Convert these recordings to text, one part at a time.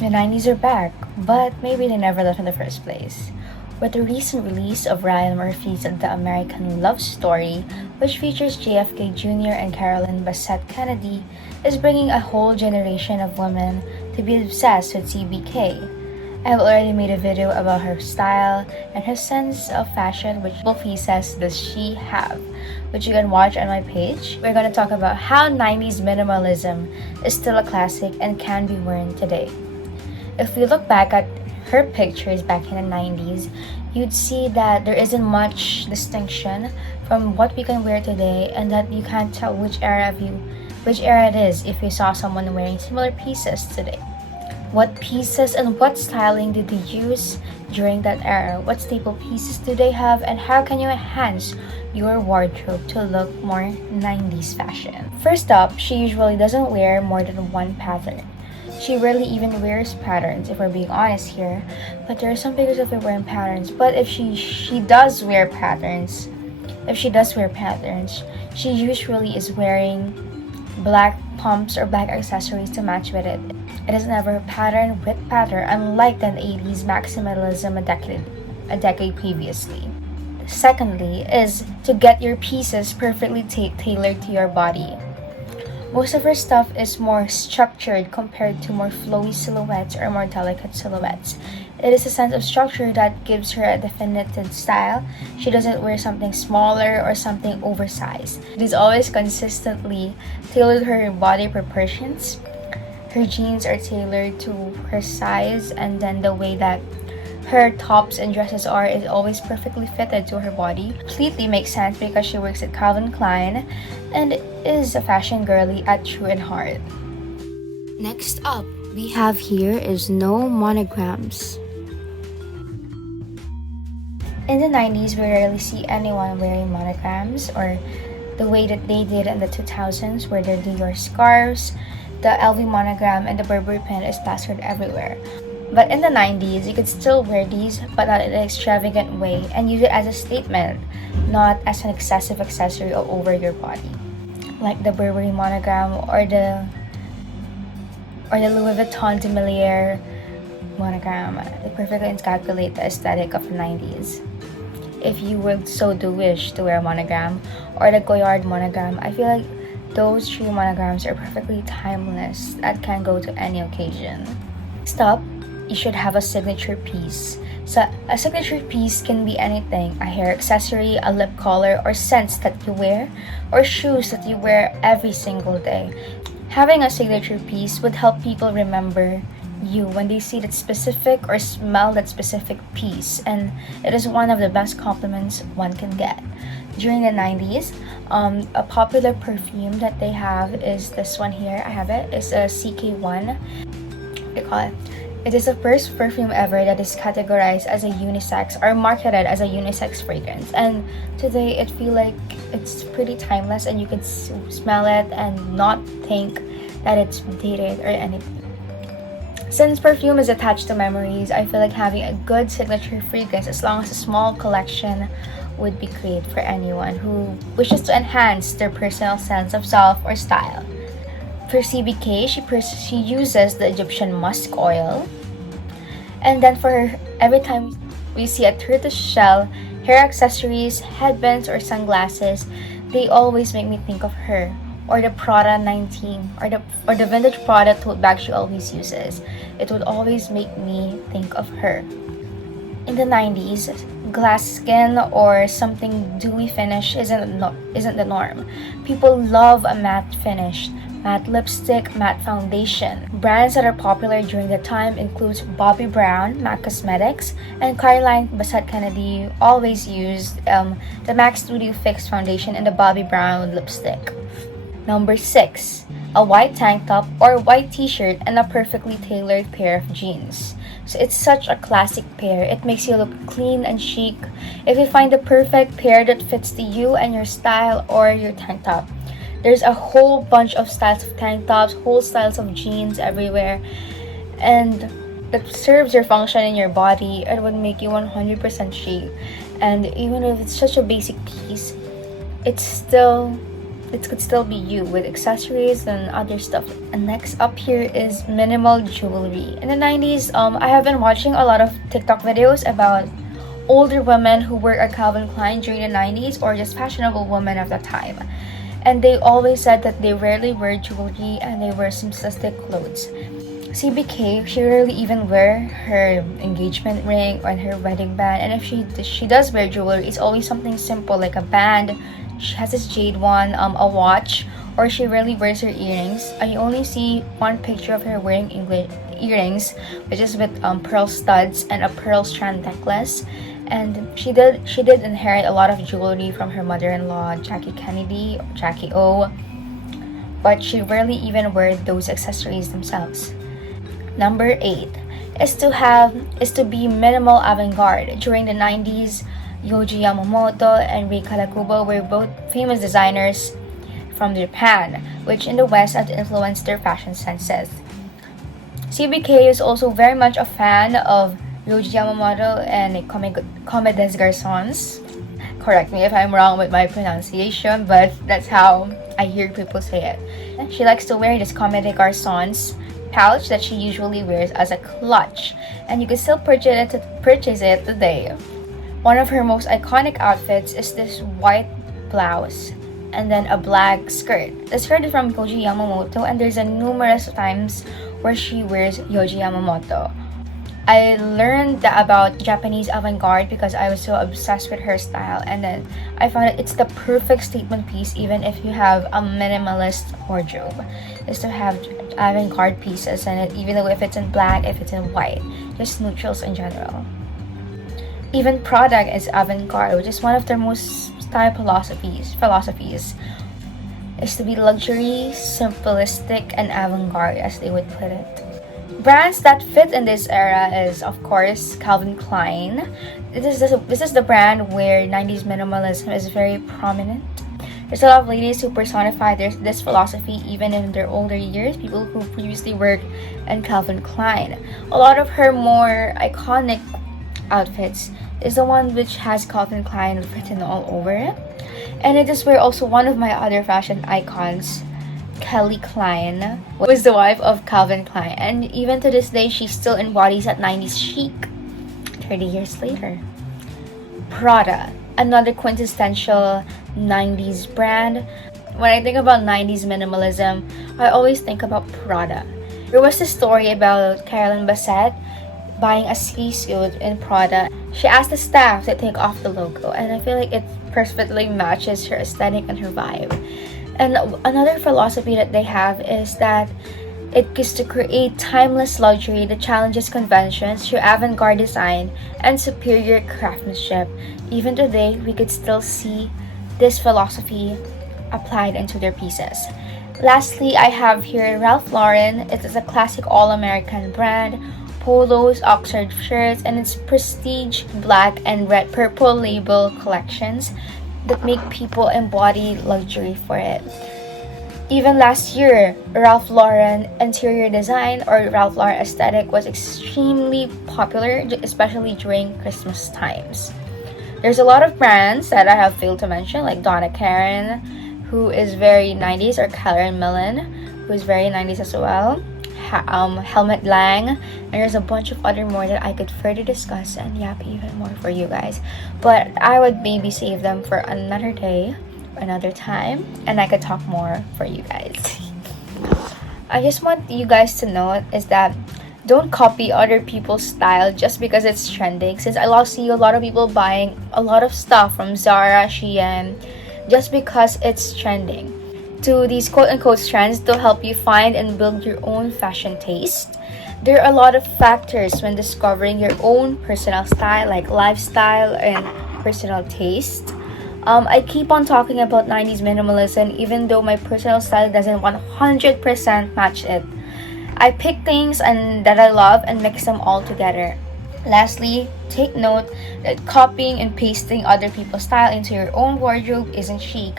The 90s are back, but maybe they never left in the first place. With the recent release of Ryan Murphy's The American Love Story, which features JFK Jr. and Carolyn Bassett Kennedy, is bringing a whole generation of women to be obsessed with CBK. I have already made a video about her style and her sense of fashion, which pieces does she have, which you can watch on my page. We're going to talk about how 90s minimalism is still a classic and can be worn today. If we look back at her pictures back in the 90s, you'd see that there isn't much distinction from what we can wear today, and that you can't tell which era it is if you saw someone wearing similar pieces today. What pieces and what styling did they use during that era? What staple pieces do they have, and how can you enhance your wardrobe to look more 90s fashion? First up, she usually doesn't wear more than one pattern. She rarely even wears patterns, if we're being honest here. But there are some pictures of her wearing patterns. But if she does wear patterns, she usually is wearing black pumps or black accessories to match with it. It is never pattern with pattern, unlike the 80s maximalism a decade previously. Secondly, is to get your pieces perfectly tailored to your body. Most of her stuff is more structured compared to more flowy silhouettes or more delicate silhouettes. It is a sense of structure that gives her a definitive style. She doesn't wear something smaller or something oversized. It is always consistently tailored to her body proportions. Her jeans are tailored to her size, and then the way that her tops and dresses is always perfectly fitted to her body. Completely makes sense because she works at Calvin Klein and is a fashion girly at true and heart. Next up, we have here is no monograms. In the 90s, we rarely see anyone wearing monograms or the way that they did in the 2000s, where their Dior scarves, the LV monogram, and the Burberry pin is plastered everywhere. But in the 90s, you could still wear these, but not in an extravagant way, and use it as a statement, not as an excessive accessory all over your body. Like the Burberry monogram or the Louis Vuitton de Melier monogram. They perfectly encapsulate the aesthetic of the 90s. If you would so do wish to wear a monogram or the Goyard monogram, I feel like those three monograms are perfectly timeless that can go to any occasion. Next up, you should have a signature piece. So a signature piece can be anything: a hair accessory, a lip color, or scents that you wear, or shoes that you wear every single day. Having a signature piece would help people remember you when they see that specific or smell that specific piece, and it is one of the best compliments one can get. During the 90s, a popular perfume that they have is this one here. I have it. It's a CK1. They call it. It is the first perfume ever that is categorized as a unisex or marketed as a unisex fragrance. And today, it feels like it's pretty timeless, and you can smell it and not think that it's dated or anything. Since perfume is attached to memories, I feel like having a good signature fragrance, as long as a small collection, would be great for anyone who wishes to enhance their personal sense of self or style. For CBK, she uses the Egyptian musk oil. And then for her, every time we see a tortoise shell, hair accessories, headbands, or sunglasses, they always make me think of her. Or the Prada 19, or the vintage Prada tote bag she always uses. It would always make me think of her. In the 90s, glass skin or something dewy finish isn't the norm. People love a matte finish, matte lipstick, matte foundation. Brands that are popular during the time includes Bobbi Brown, MAC Cosmetics, and Caroline Bassett Kennedy always used the MAC Studio Fix foundation and the Bobbi Brown lipstick. Number 6. A white tank top or white t-shirt and a perfectly tailored pair of jeans. So it's such a classic pair. It makes you look clean and chic. If you find the perfect pair that fits to you and your style or your tank top, there's a whole bunch of styles of tank tops, whole styles of jeans everywhere, and that serves your function in your body. It would make you 100% chic. And even if it's such a basic piece, it's still it could still be you with accessories and other stuff. And next up here is minimal jewelry. In the 90s, I have been watching a lot of TikTok videos about older women who were at Calvin Klein during the 90s, or just fashionable women of the time. And they always said that they rarely wear jewelry and they wear simplistic clothes. CBK, she rarely even wear her engagement ring or her wedding band, and if she does wear jewelry, it's always something simple like a band. She has this jade one, a watch, or she rarely wears her earrings. I only see one picture of her wearing earrings, which is with pearl studs and a pearl strand necklace. And she did inherit a lot of jewelry from her mother-in-law, Jackie Kennedy or Jackie O, but she rarely even wear those accessories themselves. Number 8 is to be minimal avant-garde. During the 90s, Yohji Yamamoto and Rei Kawakubo were both famous designers from Japan, which in the West have influenced their fashion senses. CBK is also very much a fan of Yohji Yamamoto and Comme des Garçons. Correct me if I'm wrong with my pronunciation, but that's how I hear people say it. She likes to wear this Comme des Garçons pouch that she usually wears as a clutch, and you can still purchase it today. One of her most iconic outfits is this white blouse and then a black skirt. The skirt is from Yohji Yamamoto, and there's a numerous times where she wears Yohji Yamamoto. I learned about Japanese avant-garde because I was so obsessed with her style, and then I found it's the perfect statement piece even if you have a minimalist wardrobe, is to have avant-garde pieces in it, even though if it's in black, if it's in white, just neutrals in general. Even Prada is avant-garde, which is one of their most style philosophies is to be luxury, simplistic, and avant-garde, as they would put it. Brands that fit in this era is, of course, Calvin Klein. This is the brand where 90s minimalism is very prominent. There's a lot of ladies who personify this philosophy even in their older years, people who previously worked in Calvin Klein. A lot of her more iconic outfits is the one which has Calvin Klein written all over it. And it is where also one of my other fashion icons, Kelly Klein, was the wife of Calvin Klein, and even to this day she still embodies that 90s chic 30 years later. Prada, another quintessential 90s brand. When I think about 90s minimalism, I always think about Prada. There was this story about Carolyn Bassett buying a ski suit in Prada. She asked the staff to take off the logo, and I feel like it perfectly matches her aesthetic and her vibe. And another philosophy that they have is that it is to create timeless luxury that challenges conventions through avant-garde design and superior craftsmanship. Even today, we could still see this philosophy applied into their pieces. Lastly, I have here Ralph Lauren. It is a classic all-American brand. Polos, Oxford shirts, and its prestige black and red purple label collections that make people embody luxury for it. Even last year, Ralph Lauren interior design or Ralph Lauren aesthetic was extremely popular, especially during Christmas times. There's a lot of brands that I have failed to mention, like Donna Karan, who is very 90s, or Karen Millen, who is very 90s as well. Helmut Lang, and there's a bunch of other more that I could further discuss and yap even more for you guys, but I would maybe save them for another day, another time, and I could talk more for you guys. I just want you guys to know is that don't copy other people's style just because it's trending, since I see a lot of people buying a lot of stuff from Zara, Shein, just because it's trending. To these quote-unquote trends to help you find and build your own fashion taste. There are a lot of factors when discovering your own personal style, like lifestyle and personal taste. I keep on talking about 90s minimalism even though my personal style doesn't 100% match it. I pick things that I love and mix them all together. Lastly, take note that copying and pasting other people's style into your own wardrobe isn't chic.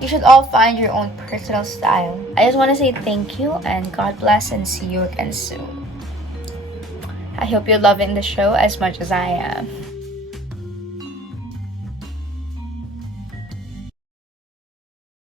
You should all find your own personal style. I just want to say thank you and God bless, and see you again soon. I hope you're loving the show as much as I am.